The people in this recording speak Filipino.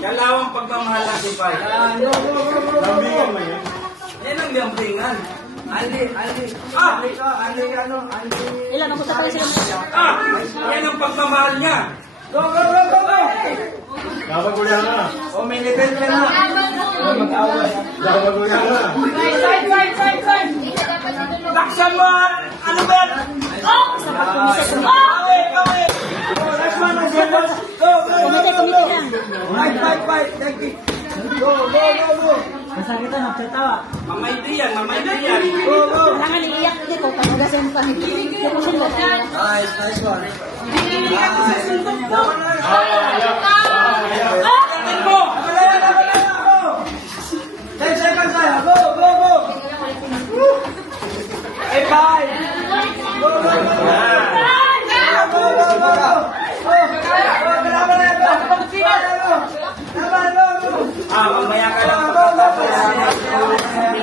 Kalawang pagmamahal ng sipay. Gambingan mo yun. Yan ang gambingan. Ali. Ilan ang punta tayo sila? Yan ang pagmamahal niya. Go! Dapat kuya na. O, may level ka na. Mag-away. Dapat kuya na. Side! Laksan mo! Ano ba yan? Oh! Kawin! Next one, Go! Kumite lang. Fight. Thank you. Go! Masakit na, nagtatawa. Mamaydi yan. Go! Kailangan iiyak dito. Pag-ugasin pa. Lukusin mo. Nice one. Atin mo! 10 seconds tayo. Go! Hey, bye! Go! Mamaya ka lang